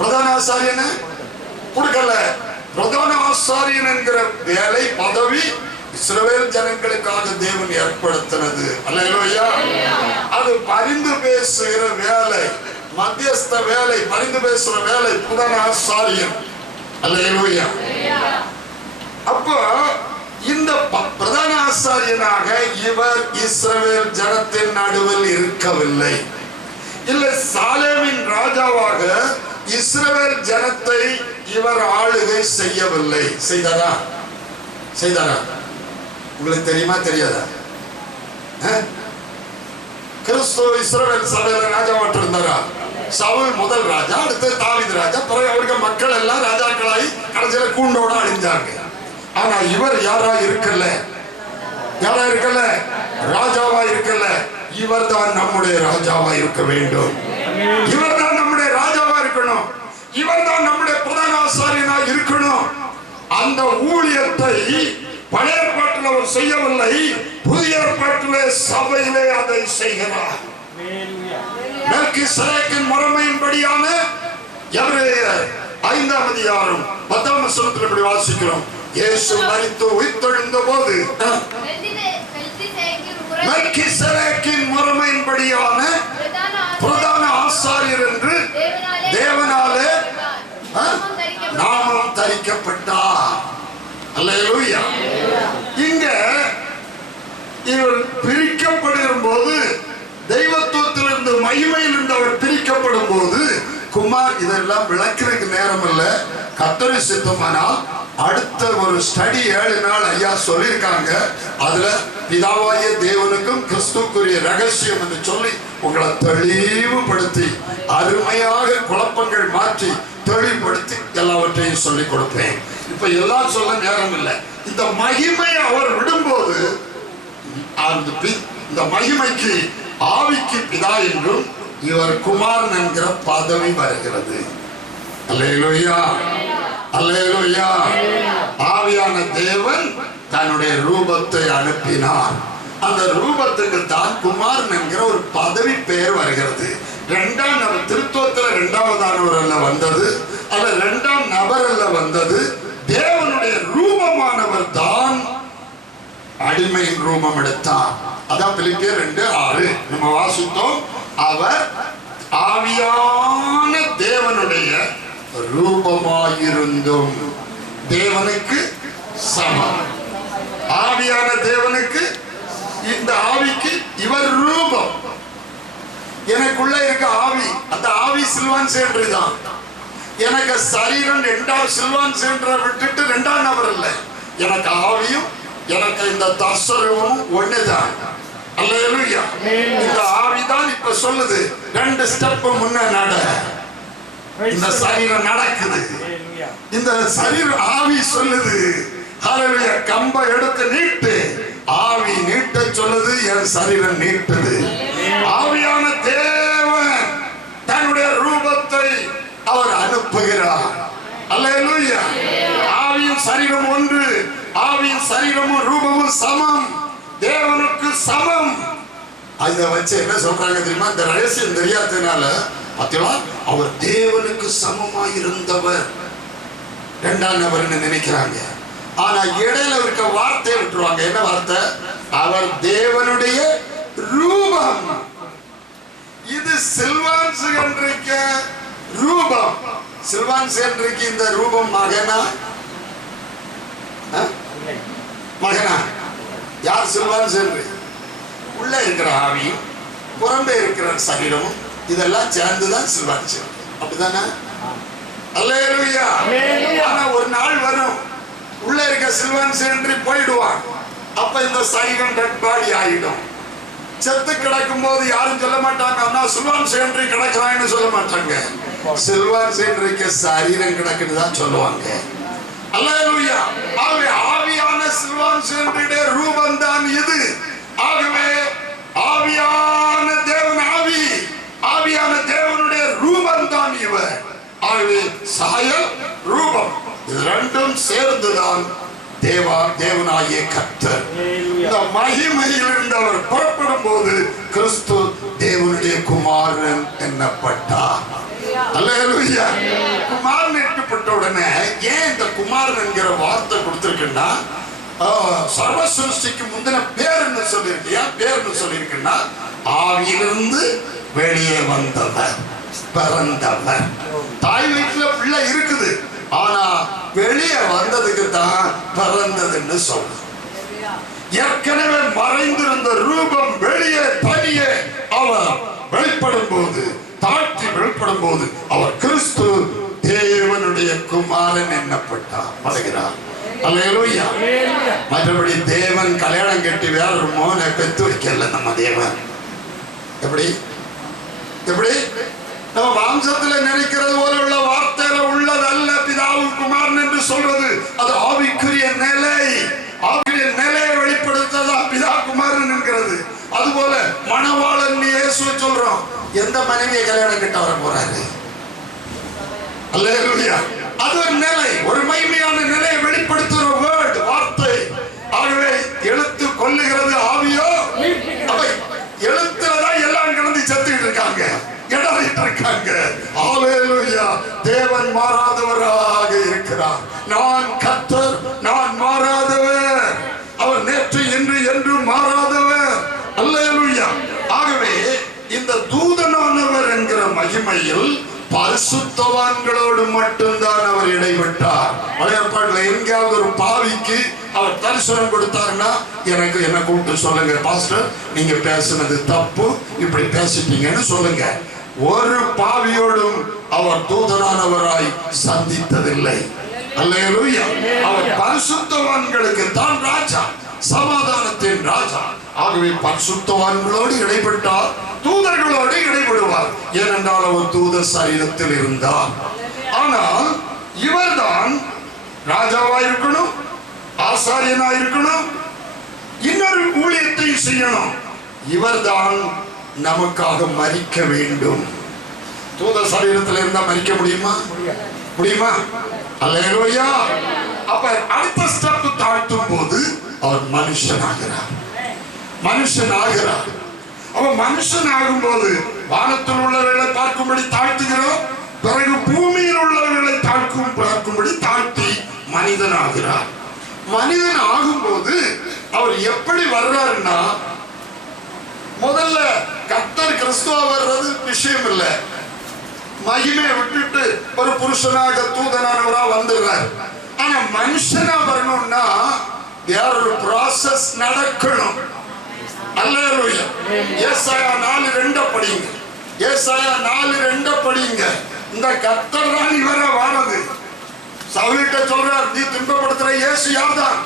பிரதான ஆசாரியன் கொடுக்கல பிரதான ஆசாரியன் என்கிற வேலை பதவி இஸ்ரவேல் ஜனங்களுக்காக தேவன் ஏற்படுத்தினது. அல்லையா அது பரிந்து பேசுகிற வேலை மத்தியஸ்த வேலை பரிந்து பேசுற வேலை பிரதான ஆசாரியன் அல்லையா அப்போ இந்த ப- பிரதான ஆசாரியனாக இவர் இஸ்ரவேல் ஜனத்தின் நடுவில் இருக்கவில்லை. இல்லை சாலேமின் ராஜாவாக இஸ்ரவேல் ஜனத்தை இவர் ஆளுகை செய்யவில்லை. செய்தாரா? செய்தாரா? உங்களுக்கு தெரியுமா தெரியாதா? கிறிஸ்து இஸ்ரவேல் சபையில ராஜாவாட்டு இருந்தாரா சவுல் முதல் ராஜா அடுத்து தாவித் ராஜா பிறகு அவருக்கு மக்கள் எல்லாம் ராஜாக்களாய் கடைசியில கூண்டோட அழிஞ்சாங்க. ஆனா இவர் யாரா இருக்கல? யாரா இருக்கல? ராஜாவா இருக்கல. இவர் தான் நம்முடைய ராஜாவா இருக்க வேண்டும். இவர் தான் நம்முடைய ராஜாவா இருக்கணும் இவர் தான் நம்முடைய பிரதான ஆசாரியனா இருக்கணும். அந்த ஊழியத்தை பழைய ஏற்பாட்டில் அவர் செய்யவில்லை புதிய ஏற்பாட்டிலே சபையிலே அதை செய்கிறார். மெல்கிசேதேக்கின் முறைமையின்படியான எபிரேயர் ஐந்தாம் அதிகாரம் பத்தாம் வசனத்தில் இப்படி வாசிக்கிறோம். இயேசு மறித்து உயிர்த்தெழுந்த போது மெல்கிசேதேக்கின் முறைமையின்படியான பிரதான ஆசாரியர் என்று தேவனாலே ஆ, நாமம் தரிக்கப்பட்டார். அல்லேலூயா. இங்க இவர் பிரிக்கப்படுகிற போது தெய்வத்துவத்திலிருந்து மகிமையிலிருந்து அவர் பிரிக்கப்படும் போது குமார் இதெல்லாம் விளக்கிறதுக்கு நேரம் இல்லை கத்தரி சித்தமானால் அடுத்த ஒரு ஸ்டடி ஏழு நாள் ஐயா சொல்லியிருக்காங்க. அதுல பிதாவாய தேவனுக்கும் கிறிஸ்துக்குரிய ரகசியம் என்று சொல்லி உங்களை தெளிவுபடுத்தி அருமையாக குழப்பங்கள் மாற்றி தெளிவுபடுத்தி எல்லாவற்றையும் சொல்லிக் கொடுப்பேன். இப்ப எல்லாம் சொல்ல நேரம் இல்லை. இந்த மகிமை அவர் விடும்போது அந்த பி- இந்த மகிமைக்கு ஆவிக்கு பிதா என்றும் இவர் குமாரன் என்கிற பதவி வருகிறது. அல்லேலூயா அல்லேலூயா ஆவியான தேவன் தன்னுடைய ரூபத்தை அனுப்பினார். அந்த ரூபத்துக்கு தான் குமாரன் என்கிற ஒரு பதவி பெயர் வருகிறது. இரண்டாம் நபர் திருத்துவத்தில் இரண்டாவதானவர் அல்ல வந்தது அல்ல இரண்டாம் நபர் அல்ல வந்தது. தேவனுடைய ரூபமானவர் தான் அடிமையின் ரூபம் எடுத்தார். அதான் பிலிப்பியர் ரெண்டு ஆறு. நம்ம வாசித்தோம். அவர் ஆவியான தேவனுடைய ரூபமாயிருந்தும் தேவனுக்கு சமம். ஆவியான தேவனுக்கு இந்த ஆவிக்கு இவர் ரூபம். எனக்குள்ள இருக்க ஆவி அந்த ஆவி சில்வான் சேன்று தான். எனக்கு சரீரம் ரெண்டாவது சில்வான் சென்ற விட்டுட்டு ரெண்டாம் நபர் இல்லை எனக்கு ஆவியும் எனக்கு இந்த தர்சனமும் ஒண்ணுதான். அல்ல இந்த ஆவிதான் இப்ப சொல்லுது ரெண்டு ஸ்டெப் முன்ன நட. இந்த சரீரம் நடக்குது. இந்த சரீர ஆவி சொல்லுது. கம்ப எடுத்து நீட்டு. ஆவி நீட்ட சொல்லுது. என் சரீரம் நீட்டுது. ஆவியான தேவன் தன்னுடைய ரூபத்தை அவர் அனுப்புகிறார். அல்லேலூயா. ஆவியும் சரீரம் ஒன்று. ஆவியும் சரீரமும் ரூபமும் சமம். தேவனுக்கு சமம். அதை வச்சு என்ன சொல்றாங்க தெரியுமா? இந்த ரகசியம் தெரியாததுனால பார்த்தீங்களா அவர் தேவனுக்கு சமமாக இருந்தவர். இரண்டாம் நபர்னு நினைக்கிறாங்க? ஆனா இடையில இருக்க வார்த்தை விட்டுருவாங்க. என்ன வார்த்தை? அவர் தேவனுடைய ரூபம். இது சில்வான்ஸ் என்றிருக்க ரூபம். சில்வான்ஸ் என்றிருக்க இந்த ரூபம் மகனா? மகனா? யார் சில்வான்ஸ் என்று? உள்ள இருக்கிற ஆவியும் புறம்பே இருக்கிற சரீரமும் இதெல்லாம் சேர்ந்துதான் சில்வான்ஸ் அப்படிதானே? அல்லேலூயா. ஆனா ஒரு நாள் வரும். உள்ள இருக்க சில்வன் சென்று போயிடுவான். அப்ப இந்த சரீரம் டெட் பாடி ஆயிடும். செத்து கிடக்கும் போது யாரும் சொல்ல மாட்டாங்க. அண்ணா சில்வான் சேன்றி கிடக்குறான்னு சொல்ல மாட்டாங்க. சில்வான் சேன்றிக்கு சரீரம் கிடக்குன்னு தான் சொல்லுவாங்க. அல்லேலூயா. ஆகவே ஆவியான சில்வான் சேன்றிடைய ரூபம் தான் இது. ஆகவே ஆவியான ஆவியான தேவனுடைய ரூபம் தான் இவர். ஆகவே சாயல் ரூபம் ரெண்டும் சேர்ந்துதான் தேவா தேவனாகிய கர்த்தர். இந்த மகிமையில் இருந்து அவர் புறப்படும் போது கிறிஸ்து தேவனுடைய குமாரன் எண்ணப்பட்டார் அல்லேலூயா. குமாரன் உடனே ஏன் இந்த குமாரன் என்கிற வார்த்தை கொடுத்திருக்குன்னா ஆஹ், சர்வ சிருஷ்டிக்கு முந்தின பேர்னு சொல்லியிருக்கு பேர்னு சொல்லியிருக்குன்னா ஆவியிலிருந்து வெளியே வந்தவர் பிறந்தவர். தாய் வீட்டுல பிள்ளை இருக்குது. ஆனா வெளியே வந்ததுக்கு தான் பிறந்ததுன்னு சொல்ற ஏற்கனவே மறைந்திருந்த ரூபம் வெளியே தனியே அவர் வெளிப்படும் போது தாழ்த்தி வெளிப்படும் போது அவர் கிறிஸ்து தேவனுடைய குமாரன் என்னப்பட்டார். வருகிறார் அல்லேலூயா. மற்றபடி தேவன் கல்யாணம் கட்டி வேற ஒரு மோனை பெத்து வைக்கல நம்ம தேவன். எப்படி? எப்படி? நம்ம மாம்சத்துல நினைக்கிறது போல உள்ள வார்த்தையில உள்ளதல்ல. பிதாவும் குமாரன் என்று சொல்வது அது ஆவிக்குரிய நிலை. ஆவிக்குரிய நிலையை வெளிப்படுத்ததா பிதா குமாரன் என்கிறது. அதுபோல மணவாளன் இயேசு சொல்றோம் எந்த மனைவியை கல்யாணம் கிட்ட வர போறாரு? அல்லேலூயா. அது ஒரு நிலை ஒரு மைமையான நிலையை வெளிப்படுத்துகிற வேர்டு வார்த்தை. ஆகவே எழுத்து கொள்ளுகிறது ஆவியோ இடறிட்டு தேவன் மாறாதவராக இருக்கிறார். நான் கத்தர் நான் மாறாதவர். அவர் நேற்று இன்று என்று மாறாதவர். அல்லேலுயா ஆகவே இந்த தூதனானவர் என்கிற மகிமையில் பரிசுத்தவான்களோடு மட்டும்தான் அவர் இடைவிட்டார் பழைய எங்கேயாவது ஒரு பாவிக்கு அவர் தரிசனம் கொடுத்தாருன்னா எனக்கு என்ன கூப்பிட்டு சொல்லுங்க பாஸ்டர் நீங்க பேசுனது தப்பு இப்படி பேசிட்டீங்கன்னு சொல்லுங்க. ஒரு பாவியோடும் அவர் தூதரானவராய் சந்தித்ததில்லை. அவர் பரிசுத்தவான்களுக்கு தான் ராஜா சமாதானத்தின் ராஜா. ஆகவே பரிசுத்தவான்களோடு இடைப்பட்டார் தூதர்களோடு இடைபடுவார். ஏனென்றால் அவர் தூத சரீரத்தில் இருந்தார். ஆனால் இவர்தான் ராஜாவா இருக்கணும் ஆசாரியனா இருக்கணும் இன்னொரு ஊழியத்தையும் செய்யணும். இவர்தான் நமக்காக மறிக்க வேண்டும். தூத சரீரத்தில் இருந்தா மறிக்க முடியுமா? முடியுமா? அல்லையா அப்ப அடுத்த ஸ்டெப் தாழ்த்தும் போது அவர் மனுஷனாகிறார். மனுஷன் ஆகிறார் அவன் மனுஷன் ஆகும்போது வானத்தில் உள்ளவர்களை பார்க்கும்படி தாழ்த்துகிறோம் பிறகு பூமியில் உள்ளவர்களை தாழ்க்கும் பார்க்கும்படி தாழ்த்தி மனிதன் ஆகிறார் மனிதன் ஆகும்போது அவர் எப்படி வர்றாருன்னா முதல்ல கர்த்தர் கிறிஸ்துவா வர்றது விஷயம் இல்லை மகிமையை விட்டுட்டு ஒரு புருஷனாக தூதனானவரா வந்துடுறார். ஆனா மனுஷனா வரணும்னா வேற ஒரு ப்ராசஸ் நடக்கணும். அல்லேலூயா. ஏசாயா நாலு ரெண்ட படிங்க. ஏசாயா நாலு ரெண்ட படிங்க. இந்த கர்த்தர் தான் இவரை வானது சவுலிட்ட சொல்றார் நீ துன்பப்படுத்துற இயேசு யார்தான்?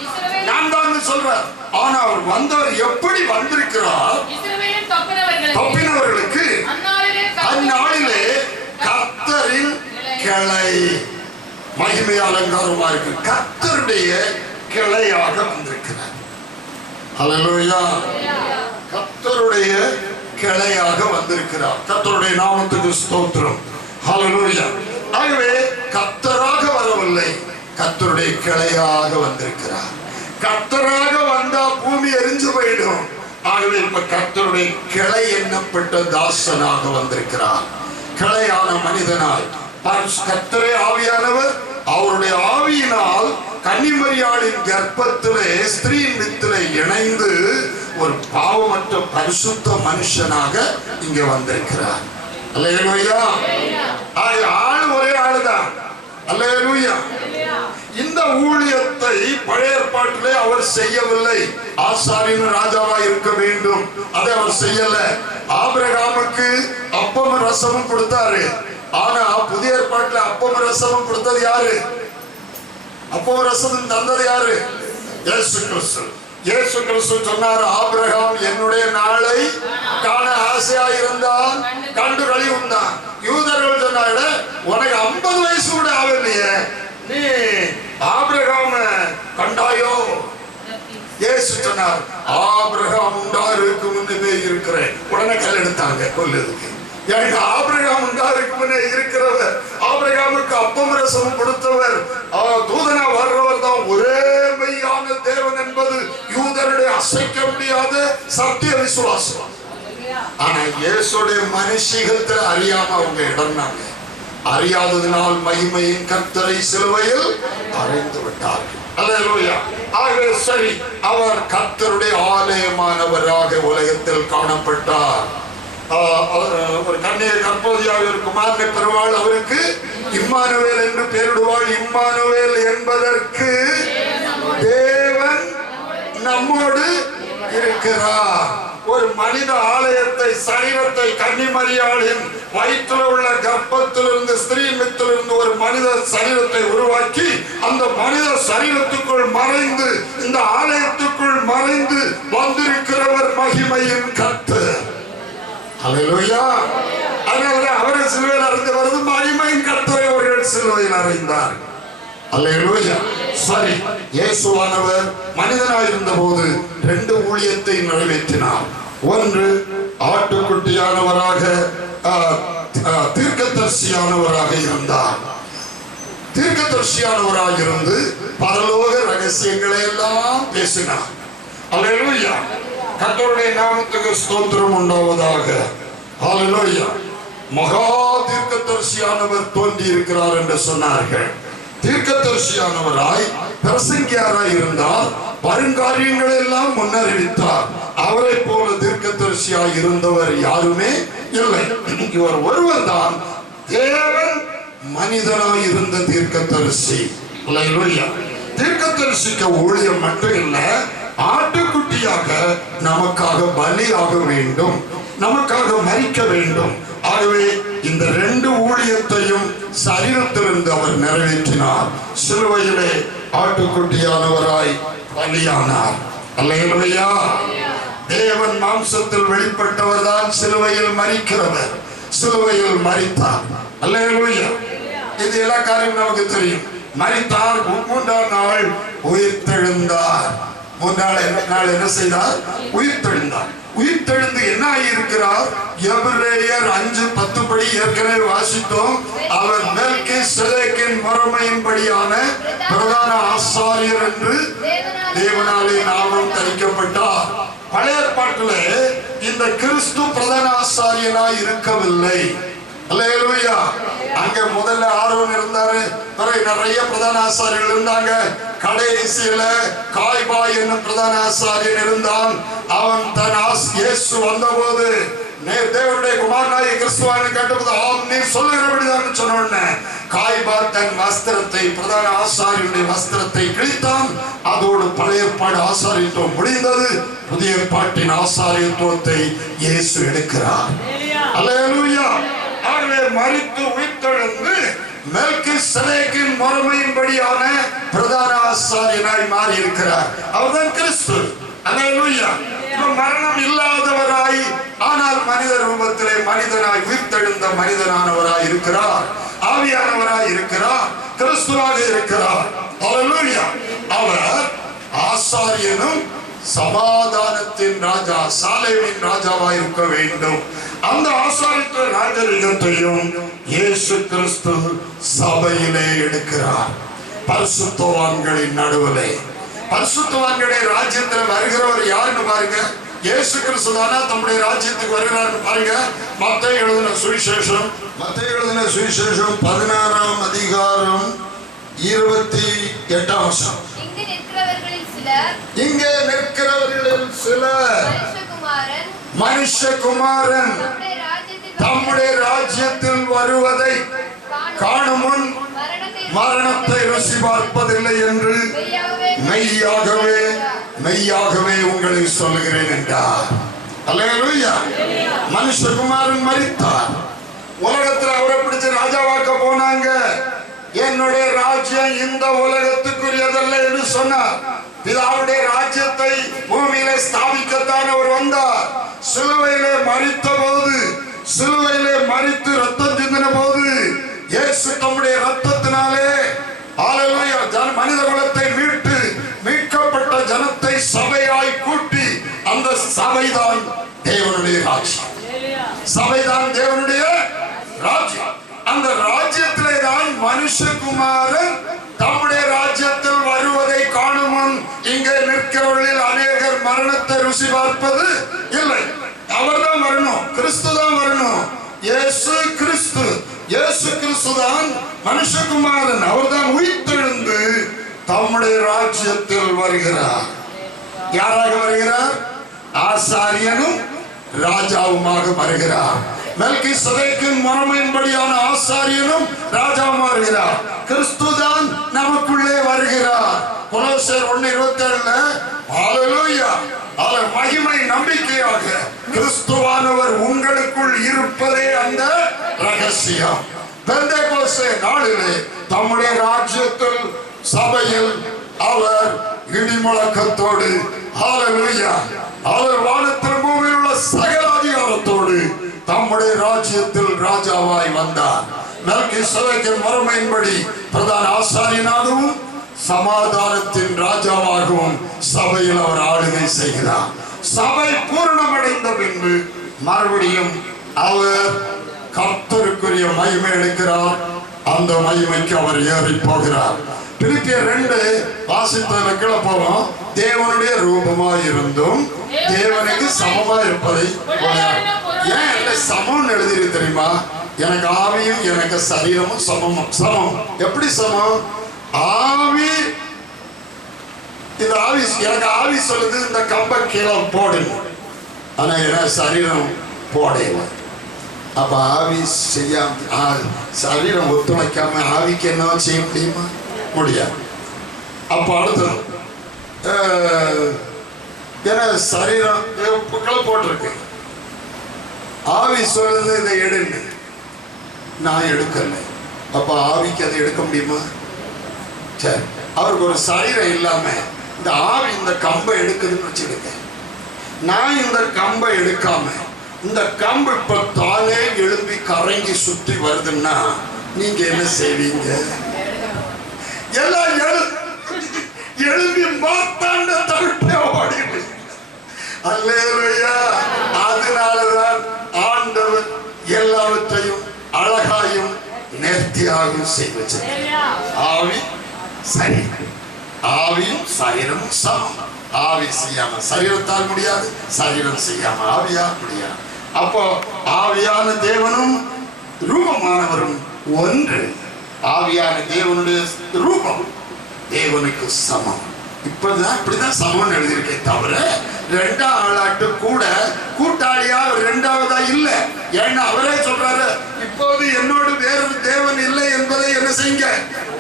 நான் தான் சொல்றார் ஆனா அவர் வந்தவர் எப்படி வந்திருக்கிறார்? தப்பினவர்களுக்கு அந்நாளிலே கர்த்தரின் கிளை. மகிமை அலங்காரமா இருக்கு. கர்த்தருடைய கிளையாக வந்திருக்கிறார். ஹalleluya. கர்த்தருடைய கிளையாக வந்திருக்கிறார். கர்த்தருடைய நாமத்துக்கு ஸ்தோத்திரம். ஹalleluya. ஆகவே கர்த்தராக வரவில்லை. கர்த்தருடைய கிளையாக வந்திருக்கிறார். கர்த்தராக வந்தா பூமி எரிஞ்சு போயிடும். ஆகவே இப்ப கர்த்தருடைய கிளை எண்ணப்பட்ட தாசனாக வந்திருக்கிறார். கிளையான மனிதனாய் பரிசு- கர்த்தரே ஆவியானவர் அவருடைய ஆவியினால் கன்னிமரியாளின் கர்ப்பத்திலே ஸ்திரீயின் வித்திலே இணைந்து ஒரு பாவமற்ற பரிசுத்த மனுஷனாக இங்க வந்திருக்கிறார். அல்லேலூயா. ஆள் ஒரே ஆளுதான். அல்லேலூயா. இந்த ஊழியத்தை பழைய ஏற்பாட்டிலே அவர் செய்யவில்லை. ஆசாரியன் ராஜாவா இருக்க வேண்டும். அதை அவர் செய்யல. ஆபிரகாமுக்கு அப்பம் ரசமும் கொடுத்தாரு. ஆனா புதிய ஏற்பாட்டுல அப்பம் ரசமும் கொடுத்தது யாரு? அப்பம் ரசமும் தந்தது யாரு? இயேசு கிறிஸ்து. இயேசு கிறிஸ்து சொன்னார் ஆபிரகாம் என்னுடைய நாளை காண ஆசையா இருந்தான் கண்டு களி உண்டான் யூதர்கள் சொன்னாரு உனக்கு ஐம்பது வயசு கூட ஆகலையே. நீ ஆபிரகாம கண்டாயோ? இயேசு சொன்னார் ஆபிரகாம் உண்டாருக்கு முன்னே இருக்கிறேன். உடனே கல் எடுத்தாங்க கொல்லுறதுக்கு எனக்கு ஆபிரகாம் உண்டாருக்கு முன்னே இருக்கிறவர் ஆபிரகாமுக்கு அப்பம் ரசம் கொடுத்தவர். தூதனா வர்றவர் தான் ஒரே மெய்யான தேவன் என்பது யூதருடைய அசைக்க முடியாத சத்திய விசுவாசம். ஆனா இயேசுடைய மனுஷிகத்தை அறியாம அவங்க இடம்னாங்க அறியாததினால் மகிமையின் கர்த்தரை சிலுவையில் அறைந்து விட்டார்கள். ஆகவே சரி அவர் கர்த்தருடைய ஆலயமானவராக உலகத்தில் காணப்பட்டார். ஆஹ் அவர் ஒரு கண்ணீர் கற்போதியாக ஒரு குமாரனை பெறுவாள் அவருக்கு இம்மானுவேல் என்று பெயரிடுவாள். இம்மானுவேல் என்பதற்கு தேவன் நம்மோடு இருக்கிறார். ஒரு மனித ஆலயத்தை சரீரத்தை கன்னிமரியாளின் வயிற்றில் உள்ள கர்ப்பத்திலிருந்து ஸ்திரீமித்திலிருந்து ஒரு மனித சரீரத்தை உருவாக்கி அந்த மனித சரீரத்துக்குள் மறைந்து இந்த ஆலயத்துக்குள் மறைந்து வந்திருக்கிறவர் மகிமையின் கத்து அல்லேலூயா அதனால அவரை சிலுவையில் அறிந்து வருது மகிமையின் கத்தரை அவர்கள் சிலுவையில் அறிந்தார் அல்லையா சரி இயேசுவானவர் மனிதனாய் இருந்தபோது ரெண்டு ஊழியத்தை நிறைவேற்றினார். ஒன்று ஆட்டுக்குட்டியானவராக தீர்க்கதர்சியானவராக இருந்தார். தீர்க்கதர்சியானவராக இருந்து பரலோக ரகசியங்களை எல்லாம் பேசினார். அலையலூயா கத்தருடைய நாமத்துக்கு ஸ்தோத்திரம் உண்டாவதாக. அலையலூயா மகா தீர்க்கதர்சியானவர் தோன்றி இருக்கிறார் என்று சொன்னார்கள். தீர்க்கதரிசியானவராய் பிரசங்கியாராய் இருந்தார். வருங்காரியங்களை எல்லாம் முன்னறிவித்தார். அவரை போல தீர்க்கதரிசியாய் இருந்தவர் யாருமே இல்லை. இவர் ஒருவர் தான் தேவன் மனிதனாய் இருந்த தீர்க்கதரிசி. அல்லேலூயா தீர்க்கதரிசிக்கு ஊழியம் மட்டும் இல்ல ஆட்டுக்குட்டியாக நமக்காக பலியாக வேண்டும். நமக்காக மறிக்க வேண்டும். ஆகவே இந்த ரெண்டு ஊழியத்தையும் சரீரத்திலிருந்து அவர் நிறைவேற்றினார். சிலுவையிலே ஆட்டுக்குட்டியானவராய் பலியானார். அல்லையா தேவன் மாம்சத்தில் வெளிப்பட்டவர் தான் சிலுவையில் மறிக்கிறவர் சிலுவையில் மறித்தார் அல்லையா? இது எல்லா காரியம் நமக்கு தெரியும். மறித்தார் மூன்றாம் நாள் உயிர்த்தெழுந்தார். மூன்றாள் என்ன- நாள் என்ன செய்தார்? உயிர்த்தெழுந்தார். உயிர்த்தெழுந்து என்ன ஆகியிருக்கிறார் எபிரேயர் அஞ்சு பத்து படி ஏற்கனவே வாசித்தோம். அவர் மேற்கு சிலைக்கின் முறைமையின்படியான பிரதான ஆசாரியர் என்று தேவனாலே நாமம் தரிக்கப்பட்டார். பழைய ஏற்பாட்டிலே இந்த கிறிஸ்து பிரதான ஆசாரியனாய் இருக்கவில்லை. அல்லேலூயா. அங்க முதல்ல ஆர்வம் இருந்தாரு. பிறகு நிறைய பிரதான ஆசாரியர்கள் இருந்தாங்க. கடைசியில காய்பாய் என்னும் பிரதான ஆசாரியன் இருந்தான். அவன் தன் இயேசு வந்தபோது நே தேவனுடைய குமாரனாய கிறிஸ்துவான கேட்டபோது ஆம் நீ சொல்லுகிறபடிதான் சொன்ன உடனே காய்பா தன் வஸ்திரத்தை பிரதான ஆசாரியனுடைய வஸ்திரத்தை கிழித்தான். அதோடு பழைய ஏற்பாடு ஆசாரியத்துவம் முடிந்தது. புதிய ஏற்பாட்டின் ஆசாரியத்துவத்தை இயேசு எடுக்கிறார். அல்லேலூயா ஆகவே மறித்து உயிர்த்தெழுந்து மெல்கி சிலைக்கின் மறுமையின்படியான பிரதான ஆசாரியனாய் மாறி இருக்கிறார் அவர்தான் கிறிஸ்து. அல்லேலூயா. மரணம் இல்லாதவராய் ஆனால் மனித ரூபத்திலே மனிதனாய் உயிர்த்தெழுந்த மனிதனானவராய் இருக்கிறார். ஆவியானவராய் இருக்கிறார். கிறிஸ்துவாக இருக்கிறார். அல்லேலூயா. அவர் ஆசாரியனும் சமாதானத்தின் ராஜா சாலேமின் ராஜாவாய் இருக்க வேண்டும். அந்த ஆசாரித்த ராஜரிகத்தையும் இயேசு கிறிஸ்து சபையிலே எடுக்கிறார். பரிசுத்தவான்களின் நடுவிலே. பரிசுத்தவான்களுடைய ராஜ்யத்தில் வருகிறவர் யாருன்னு பாருங்க. இயேசு கிறிஸ்து தானா தம்முடைய ராஜ்யத்துக்கு வருகிறார்னு பாருங்க. மத்திய எழுதின சுவிசேஷம். மத்திய எழுதின சுவிசேஷம் பதினாறாம் அதிகாரம் இருபத்தி எட்டாம் வருஷம் இங்கு நிற்கிறவர்களில் சிலர் இங்கே நிற்கிறவர்களில் சிலர். மனுஷகுமாரன் தம்முடைய ராஜ்யத்தில் வருவதை காணும் முன் மரணத்தை ருசி பார்ப்பதில்லை என்று மெய்யாகவே மெய்யாகவே மெய்யாகவே உங்களை சொல்கிறேன் என்றார். அல்லையா மனுஷகுமாரன் மறித்தார் உலகத்தில் அவரை பிடிச்சு ராஜாவாக்க போனாங்க. என்னுடைய ராஜ்யம் இந்த உலகத்துக்குரியதல்ல என்று சொன்னார். பிதாவுடைய ராஜ்யத்தை பூமியில ஸ்தாபிக்கத்தான் அவர் வந்தார். சிலுவையிலே மறித்த போது சிலுவையிலே மறித்து ரத்தம் சிந்தின போது இயேசு தம்முடைய ரத்தத்தினாலே ஹalleluya ஜன மனித குலத்தை மீட்டு மீட்கப்பட்ட ஜனத்தை சபையாய் கூட்டி அந்த சபைதான் தேவனுடைய ராஜ்யம். சபைதான் தேவனுடைய ராஜ்யம். அந்த ராஜ்யத்திலே தான் மனுஷகுமாரன் தம்முடைய ராஜ்யத்தில் வருவதை காணும் இங்கே நிற்கிறவர்களில் அநேகர் மரணத்தை ருசி பார்ப்பது இல்லை. தான் வரணும். கிறிஸ்து தான் வரணும். இயேசு கிறிஸ்து. இயேசு கிறிஸ்து தான் மனுஷகுமாரன். அவர் தான் உயிர்த்தெழுந்து தம்முடைய ராஜ்யத்தில் வருகிறார். யாராக வருகிறார்? ஆசாரியனும் ராஜாவுமாக வருகிறார். மெல்கி சதைக்கின் மரமையின்படியான ஆசாரியனும் ராஜாவும் வருகிறார். கிறிஸ்து தான் நமக்குள்ளே வருகிறார். கொலோசர் ஒண்ணு இருபத்தி ஏழுல ஹalleluya. அவர் மகிமை நம்பிக்கையாக கிறிஸ்துவானவர் உங்களுக்குள் இருப்பதே அந்த ரகசியம். பெந்தேகோஸ்தே நாளிலே தம்முடைய ராஜ்யத்தில் சபையில் அவர் இடிமுழக்கத்தோடு அவர் வானத்தில் பூமியில் உள்ள சகல அதிகாரத்தோடு தம்முடைய ராஜ்யத்தில் ராஜாவாய் வந்தார். நல்கி சபைக்கின் மறுமையின்படி பிரதான ஆசாரியனாகவும் சமாதானத்தின் ராஜாவாகவும் சபையில் அவர் ஆளுகை செய்கிறார். சபை பூர்ணமடைந்த பின்பு மறுபடியும் அவர் கர்த்தருக்குரிய மகிமை எடுக்கிறார் அந்த மகிமைக்கு அவர் ஏறி போகிறார். பிலிப்பியர் ரெண்டு வாசித்ததுல கீழே தேவனுடைய ரூபமா இருந்தும் தேவனுக்கு சமமா இருப்பதை ஏன் என்ன சமம்னு எழுதிருக்கு தெரியுமா? எனக்கு ஆவியும் எனக்கு சரீரமும் சமம் சமம். எப்படி சமம்? ஆவி இந்த ஆவி எனக்கு ஆவி சொல்லுது இந்த கம்ப கீழே போடு ஆனா எனக்கு சரீரம் போடையில அப்ப ஆவி செய்யாம சரீரம் ஒத்துழைக்காம ஆவிக்கு என்ன செய்ய முடியுமா? முடியாது. அப்ப அடுத்தது ஏன்னா சரீரம் போட்டிருக்கு. ஆவி சொல்லுது இதை எடுன்னு நான் எடுக்கல. அப்ப ஆவிக்கு அதை எடுக்க முடியுமா? சரி அவருக்கு ஒரு சரீரம் இல்லாம இந்த ஆவி இந்த கம்பை எடுக்குதுன்னு வச்சுடுங்க நான் இந்த கம்பை எடுக்காம இந்த கம்பு இப்ப தானே எழும்பி கரங்கி சுற்றி வருதுன்னா நீங்க என்ன செய்வீங்க? எல்லாம் எழு எழும்பி மாத்தாண்ட தவிர்த்து ஓடிடு அல்லேலூயா அதனாலதான் ஆண்டவர் எல்லாவற்றையும் அழகாயும் நேர்த்தியாகவும் வச்சிருக்கிறார். ஆவி சரி. ஆவியும் சரீரமும் சமம். ஆவி செய்யாம சரீரத்தால் முடியாது சரீரம் செய்யாம ஆவியால் முடியாது. அப்போ ஆவியான தேவனும் ரூபமானவரும் ஒன்று. ஆவியான தேவனுடைய ரூபம் தேவனுக்கு சமம். இப்பதான் இப்படிதான் சமம் எழுதியிருக்கேன் தவிர ரெண்டாம் ஆளாட்டு கூட கூட்டாளியா அவர் ரெண்டாவதா இல்ல. ஏன்னா அவரே சொல்றாரு இப்போது என்னோடு வேறொரு தேவன் இல்லை என்பதை என்ன செய்யுங்க?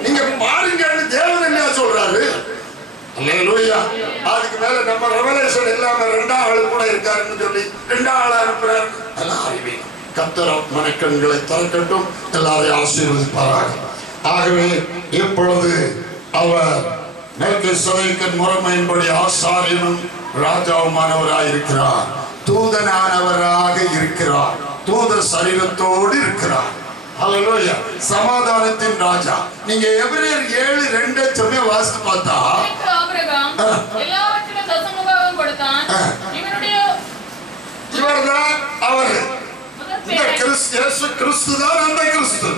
நீங்க பாருங்கன்னு தேவன் என்ன சொல்றாரு? அதுக்கு மேல நம்ம ரெவலேஷன் இல்லாம ரெண்டாம் ஆளு கூட இருக்காருன்னு சொல்லி ரெண்டாம் ஆளா அனுப்புறாரு. எல்லாம் அறிவீங்க கத்தர மனக்கண்களை திறக்கட்டும் எல்லாரையும் ஆசீர்வதிப்பாராக. ஆகவே இப்பொழுது அவர் மேற்கு சதைக்கன் முறைமையின்படி ஆசாரியனும் ராஜாவுமானவராக இருக்கிறார். தூதனானவராக இருக்கிறார். தூத சரீரத்தோடு இருக்கிறார். சமாதானத்தின் ராஜா. நீங்க எபிரேயர் ஏழு ரெண்டு சொல்லி வாசித்து பார்த்தா இவர்தான் அவர். இந்த கிறிஸ்து இயேசு கிறிஸ்து தான் அந்த கிறிஸ்து.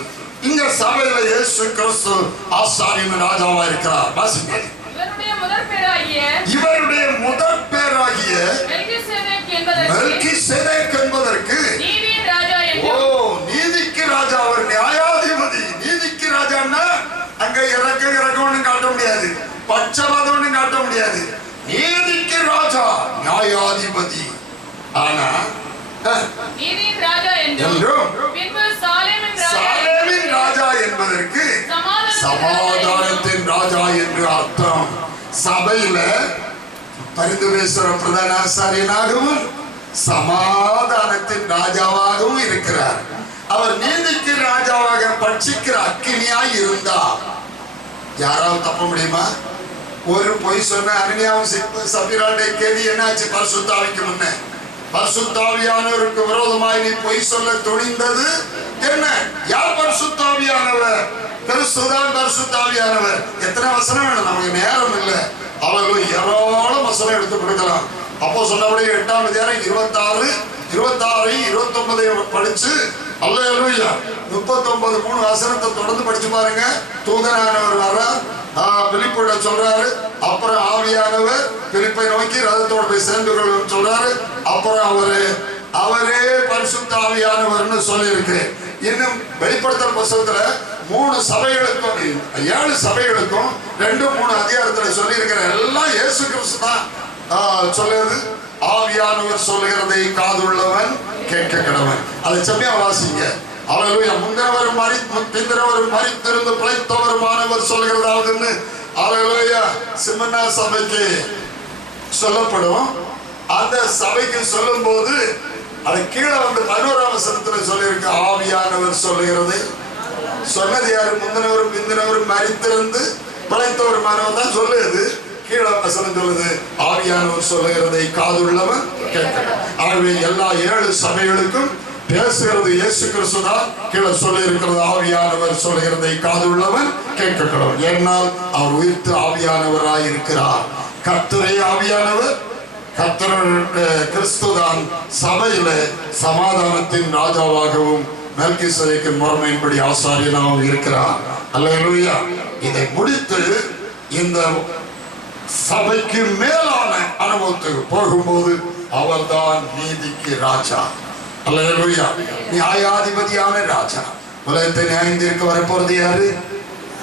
இங்க சபையில இயேசு கிறிஸ்து ஆசாரியன் ராஜாவா இருக்கிறார். வாசிங்க. இவருடைய முதற் பேராகிய என்பதற்கு மெல்கி என்பதற்கு நீதியின் ராஜா ஓ ராஜா அவர் நியாயாதிபதி. நீதிக்கு ராஜான்னா அங்க இறக்க இறக்கம்னு காட்ட முடியாது. பட்சபாதம்னு காட்ட முடியாது. நீதிக்கு ராஜா நியாயாதிபதி. ஆனா ராஜா என்றும் சாலேமின் என்பதற்கு சமாதானத்தின் ராஜா என்று அர்த்தம். சபையில பரிந்து பேசுற பிரதான ஆசாரியனாகவும் சமாதானத்தின் ராஜாவாகவும் இருக்கிறார். அவர் நீதிக்கு ராஜாவாக பட்சிக்கிற அக்கினியாய் இருந்தார். யாராவது தப்ப முடியுமா? ஒரு பொய் சொன்ன அருணியாவும் சபிராண்டை கேள்வி என்னாச்சு? பரிசுத்தாவிக்கு முன்ன. பரிசுத்தாவியானவருக்கு விரோதமாய் நீ பொய் சொல்ல துணிந்தது என்ன? யார் பரிசுத்தாவியானவர்? கிறிஸ்துதான் பரிசுத்தாவியானவர். எத்தனை வசனம் வேணும்? நமக்கு நேரம் இல்லை. அவர்கள் ஏராளம் வசனம் எடுத்து கொடுக்கலாம். அப்போ சொன்னபடி எட்டாம் அதிகாரம் இருபத்தாறு இருபத்தாறு இருபத்தொன்பதை படிச்சு அல்லேலூயா முப்பத்தொன்பது மூணு வசனத்தை தொடர்ந்து படிச்சு பாருங்க. தூதனானவர் வர்றார். பிலிப்போட சொல்றாரு. அப்புறம் ஆவியானவர் பிலிப்பை நோக்கி ரதத்தோட போய் சேர்ந்து கொள்ள சொல்றாரு. அப்புறம் அவரு அவரே பரிசுத்த ஆவியானவர்னு சொல்லியிருக்கு இன்னும் வெளிப்படுத்தல் புஸ்தகத்துல மூணு சபைகளுக்கும் ஏழு சபைகளுக்கும் ரெண்டு மூணு அதிகாரத்துல சொல்லியிருக்கிற எல்லாம் இயேசு கிறிஸ்து தான். ஆஹ், சொல்லுது ஆவியானவர் சொல்லுகிறதை காதுள்ளவன் கேட்க கடவன். அதை செம்மையா வாசிங்க. அவர்களுடைய முந்தினவரும் மறி பிந்தினவரும் மறித்திருந்து பிழைத்தவருமானவர் சொல்கிறதாவதுன்னு அவர்களுடைய சிம்மனா சபைக்கு சொல்லப்படும். அந்த சபைக்கு சொல்லும்போது அது கீழே வந்து பதினோராம் வசனத்துல சொல்லியிருக்க ஆவியானவர் சொல்லுகிறது. சொன்னது யாரு? முந்தினவரும் பிந்தினவரும் மறித்திருந்து பிழைத்தவருமானவர் தான் சொல்லுது கீழே வசனம் சொல்லுது ஆவியானவர் சொல்லுகிறதை காதுள்ளவன் கேட்கிறான். ஆகவே எல்லா ஏழு சபைகளுக்கும் பேசுகிறது இயேசு கிறிஸ்து தான் கீழே சொல்லி இருக்கிறது ஆவியானவர் சொல்லுகிறதை காதுள்ளவன் கேட்கக்கூடாது ஏன்னால் அவர் உயிர்த்து ஆவியானவராய் இருக்கிறார். கர்த்தரை ஆவியானவர் கர்த்தருடைய கிறிஸ்து தான் சபையில சமாதானத்தின் ராஜாவாகவும் மெல்கி சதைக்கின் முறைமையின்படி ஆசாரியனாகவும் இருக்கிறார். அல்ல இதை முடித்து இந்த சபைக்கு மேலான அனுபவத்துக்கு போகும்போது அவர்தான் நீதிக்கு ராஜா. அல்லேலூயா. நியாயாதிபதியான ராஜா. உலகத்தை நியாயந்திற்கு வரப்போறது யாரு?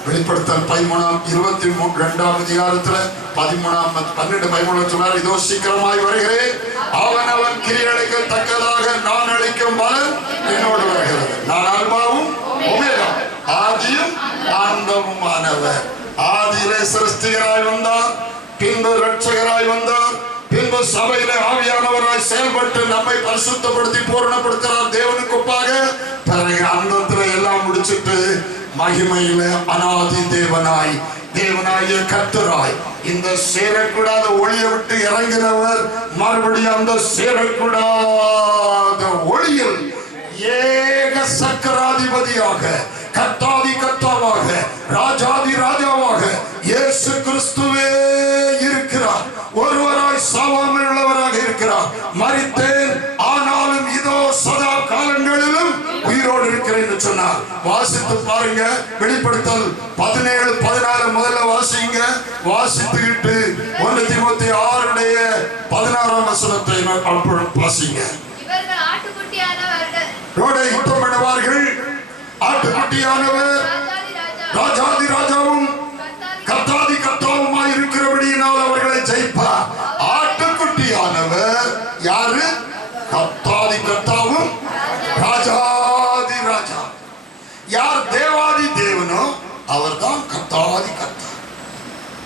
வெளிப்படுத்தல் பதிமூணாம் இருபத்தி மூணு இரண்டாம் அதிகாரத்துல பதிமூணாம் பன்னெண்டு பதிமூணு சொன்னார் இதோ சீக்கிரமாய் வருகிறேன். அவன் அவன் கிரியடைக்க தக்கதாக நான் அளிக்கும் பலன் என்னோட வருகிறது நான் அல்பாவும் ஒமேகா ஆதியும் ஆண்டவுமானவர் ஆதியிலே சிருஷ்டிகராய் வந்தார் பின்பு ரட்சகராய் வந்தார் பின்பு சபையில ஆவியானவராய் செயல்பட்டு நம்மை பரிசுத்தப்படுத்தி பூரணப்படுத்துகிறார் தேவனுக்கு ஒப்பாக பிறகு அந்தத்துல எல்லாம் முடிச்சிட்டு மகிமையில அனாதி தேவனாய் தேவனாய கத்துராய் இந்த சேரக்கூடாத ஒளியை விட்டு இறங்கினவர் மறுபடியும் அந்த சேரக்கூடாத ஒளியில் ஏக சக்கராதிபதியாக கத்தாதி கத்தாவாக ராஜாதி ராஜாவாக இயேசு கிறிஸ்துவே இருக்கிறார். ஒருவராய் சாவாமல் உள்ளவராக இருக்கிறார். மரித்தேன் ஆனாலும் இதோ சதா காலங்களிலும் உயிரோடு இருக்கிறேன் என்று சொன்னார். வாசித்து பாருங்க. வெளிப்படுத்தல் பதினேழு பதினாறு முதல்ல வாசிங்க. வாசித்துக்கிட்டு ஒன்று திமுத்தி ஆறுடைய பதினாறாம் வசனத்தை வாசிங்க. ரோடை யுத்தம் பண்ணுவார்கள். ஆட்டுக்குட்டியானவர். ராஜாதி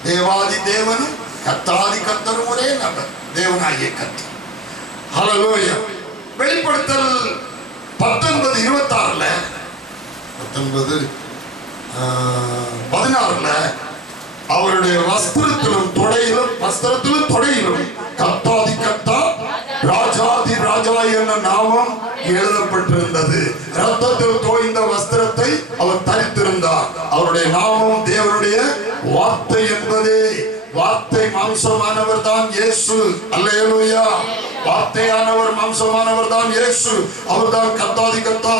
தேவாதி தேவனும் கத்தாதி கத்தரும் ஒரே நபர் தேவனாகிய கத்து. ஹலலோய வெளிப்படுத்தல் பத்தொன்பது இருபத்தாறுல பத்தொன்பது பதினாறுல அவருடைய வஸ்திரத்திலும் தொடையிலும் வஸ்திரத்திலும் தொடையிலும் கத்தாதி கத்தா ராஜாதி ராஜா என்ற நாமம் எழுதப்பட்டிருந்தது. ரத்தத்தில் தோய்ந்த வஸ்திரத்தை அவர் தரித்திருந்தார். அவருடைய நாமம் தேவனுடைய வார்த்தை என்பது மாம்சமானவர் தான் இயேசு. அல்லேலூயா. வார்த்தையானவர் மாம்சமானவர் தான் இயேசு. அவர்தான் கத்தாதி கத்தா.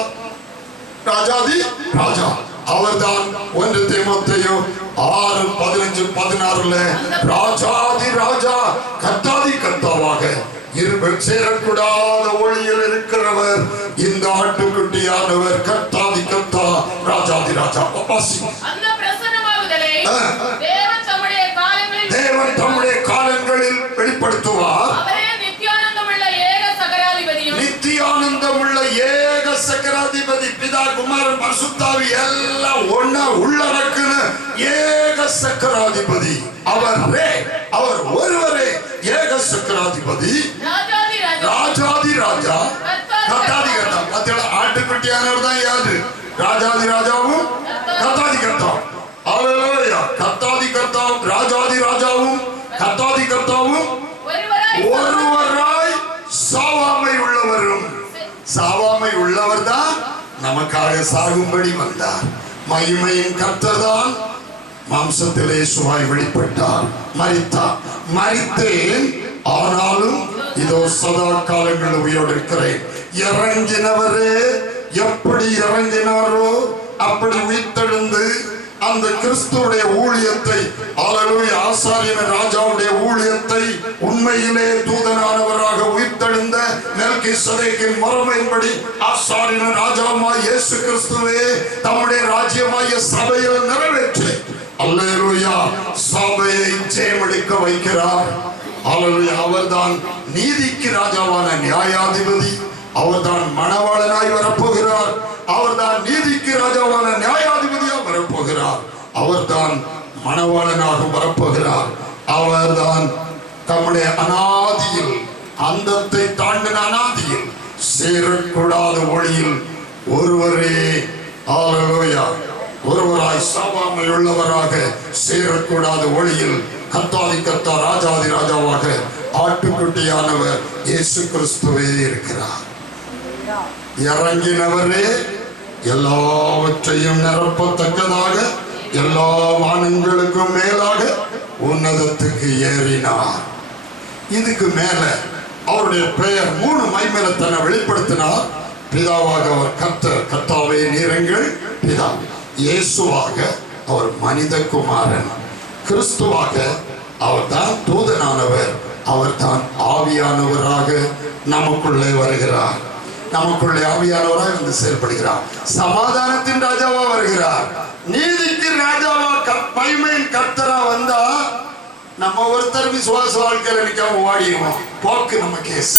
ராஜாதி ராஜா. அவர்தான் ஒன்று தீமோத்தேயு ஆறு பதினஞ்சு பதினாறுல ராஜாதி ராஜா கத்தாதி கத்தாவாக இருவர் சேரக்கூடாத ஒளியில் இருக்கிறவர். இந்த ஆட்டுக்குட்டியானவர் கத்தாதி கத்தா ராஜாதி ராஜா. வாசி அந்த பிரசன்னமாகுதலை ஆ. தேவன் தம்முடைய காலங்களில் தேவன் தம்முடைய காலங்களில் வெளிப்படுத்துவார். நித்தியானந்தம் உள்ள ஏக சக்கராதிபதி பிதா குமாரன் பரிசுத்தாவி எல்லாம் ஒண்ணா உள்ளடக்குன ஏக சக்கராதிபதி அவரே அவர் ஒருவரே ஏக சக்கராதிபதி ராஜாதி ராஜா. கத்தாதி கத்தா பத்தில ஆட்டுக்குட்டியானவர் தான் யாரு? ராஜாதி ராஜாவும் கத்தாதி கத்தா அல்லேலூயா கத்தாதி கத்தாவும் ராஜாதி ராஜாவும் கத்தாதி கத்தாவும் ஒருவராய் சாவாமை உள்ளவரும். சாவாமை உள்ளவர் தான் நமக்காக சாகும்படி வந்தார். மகிமையின் கர்த்தர் தான் மாம்சத்திலே சுவாய் வெளிப்பட்டார். மரித்தார். மரித்தேன் ஆனாலும் இதோ சதா காலங்கள் உயிரோடு இருக்கிறேன். இறங்கினவரே எப்படி இறங்கினாரோ அப்படி உயிர்த்தெழுந்து அந்த கிறிஸ்துவுடைய ஊழியத்தை அல்லேலூயா ஆசாரியன ராஜாவுடைய ஊழியத்தை உண்மையிலே தூதனானவராக உயிர்த்தெழுந்த நெல்கி சதைக்கின் மரபைப்படி ஆசாரியன ராஜாவாய் இயேசு கிறிஸ்துவே தம்முடைய ராஜ்யமாய சபையில் நிறைவேற்றி. அல்லேலூயா சபையை ஜெயமளிக்க வைக்கிறார். அலலுயா அவர்தான் நீதிக்கு ராஜாவான நியாயாதிபதி. அவர்தான் மணவாளனாய் வரப்போகிறார். அவர்தான் நீதிக்கு ராஜாவான நியாய அவர்தான் மணவாளனாக வரப்போகிறார். அவர்தான் தம்முடைய அனாதியில் அந்தத்தை தாண்டின அனாதியில் சேரக்கூடாத ஒளியில் ஒருவரே. ஆலோயா ஒருவராய் சாவாமல் உள்ளவராக சேரக்கூடாத ஒளியில் கத்தாதி கத்தா ராஜாதி ராஜாவாக ஆட்டுக்குட்டியானவர் இயேசு கிறிஸ்துவே இருக்கிறார். இறங்கினவரே எல்லாவற்றையும் நிரப்பத்தக்கதாக எல்லா வானங்களுக்கும் மேலாக உன்னதத்துக்கு ஏறினார். இதுக்கு மேல அவருடைய பெயர் மூணு மைமேல தன்னை வெளிப்படுத்தினார். பிதாவாக அவர் கத்த கத்தாவே நீரங்கள். பிதா இயேசுவாக அவர் மனித குமாரன். கிறிஸ்துவாக அவர் தான் தூதனானவர். அவர் தான் ஆவியானவராக நமக்குள்ளே வருகிறார். நமக்குள்ளே ஆவியானவராக வந்து செயல்படுகிறார். சமாதானத்தின் ராஜாவா வருகிறார். நீதிக்கு ராஜாவா க- கர்த்தரா வந்தா நம்ம ஒருத்தர் விசுவாச வாழ்க்கையில நிக்காம ஓடிடுவோம். போக்கு நம்ம கேஸ்